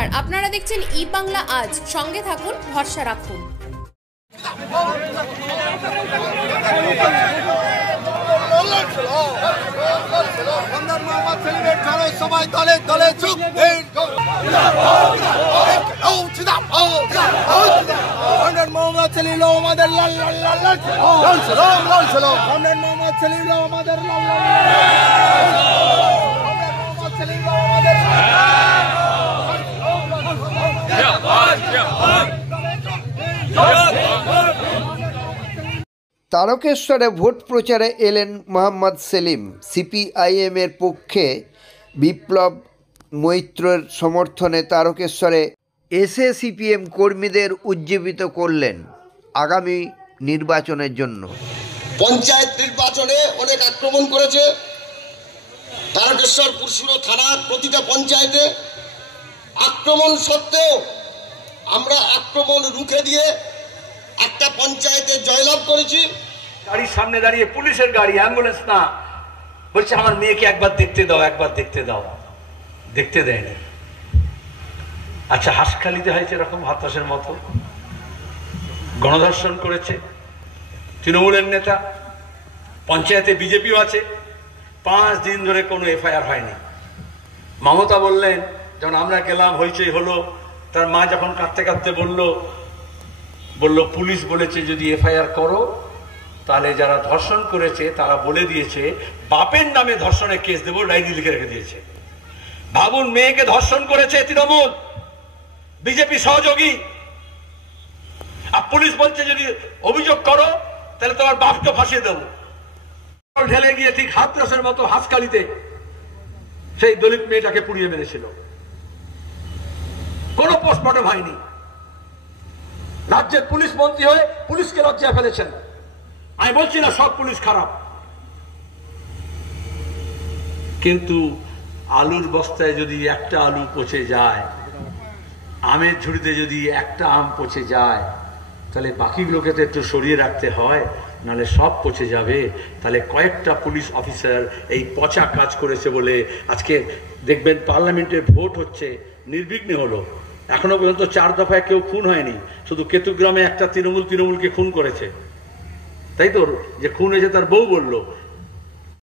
নমস্কার, আপনারা দেখছেন ই বাংলা আজ। সঙ্গে থাকুন, ভরসা রাখুন। সবাই দলে দলে মোহাম্মদ সলিল আমাদের লাল লাল লাল লাল সালাম লাল সালাম মোহাম্মদ সলিল আমাদের লাল লাল মোহাম্মদ সলিল আমাদের তারকেশ্বরে ভোট প্রচারে এলেন মোহাম্মদ সেলিম। সিপিআইএম এর পক্ষে বিপ্লব মৈত্রের সমর্থনে তারকেশ্বরে এসে সিপিএম কর্মীদের উজ্জীবিত করলেন আগামী নির্বাচনের জন্য। পঞ্চায়েত নির্বাচনে অনেক আক্রমণ করেছে তারকেশ্বর পুরসুর থানার প্রতিটা পঞ্চায়েতে। আক্রমণ সত্ত্বেও আমরা আক্রমণ রুখে দিয়ে একটা পঞ্চায়েতে জয়লাভ করেছি। গাড়ির সামনে দাঁড়িয়ে পুলিশের গাড়ি, অ্যাম্বুলেন্স না, বলছে আমার মেয়েকে একবার দেখতে দাও, একবার দেখতে দাও। দেখতে দেয়নি। আচ্ছা, হাঁসখালিতে হয়েছে এরকম হতাশের মতো, গণধর্ষণ করেছে তৃণমূলের নেতা, পঞ্চায়েতে বিজেপিও আছে, 5 দিন ধরে কোনো এফআইআর হয়নি। মমতা বললেন, যখন আমরা গেলাম হইচই হলো, তার মা যখন কাঁদতে কাঁদতে বলল পুলিশ বলেছে যদি এফআইআর করো তাহলে যারা ধর্ষণ করেছে তারা বলে দিয়েছে বাপের নামে ধর্ষণে কেস দেবো, ডায়েরি লিখে রেখে দিয়েছে। ভাবুন, মেয়েকে ধর্ষণ করেছে তৃণমূল, বিজেপি সহযোগী, আর পুলিশ বলছে যদি অভিযোগ করো তাহলে তোমার বাপকে ফাঁসিয়ে দেবো। ঢেলে গিয়ে ঠিক হাতরাসের মতো হাঁসখালিতে সেই দলিত মেয়েটাকে পুড়িয়ে মেরেছিল। কোনো পোস্টমর্টম হয়নি। রাজ্যের পুলিশ মন্ত্রী হয়ে পুলিশকে লজ্জায় ফেলেছেন। আমি বলছি না সব পুলিশ খারাপ, কিন্তু আলুর বস্তায় যদি একটা আলু পচে যায়, আমের ঝুড়িতে যদি একটা আম পচে যায়, তাহলে বাকিগুলোকে তো একটু সরিয়ে রাখতে হয়, নাহলে সব পচে যাবে। তাহলে কয়েকটা পুলিশ অফিসার এই পচা কাজ করেছে বলে আজকে দেখবেন পার্লামেন্টের ভোট হচ্ছে নির্বিঘ্নে হলো। এখনো পর্যন্ত 4 দফায় কেউ খুন হয়নি, শুধু কেতুগ্রামে একটা তৃণমূলকে খুন করেছে, তাই তো? যে খুন হয়েছে তার বউ বলল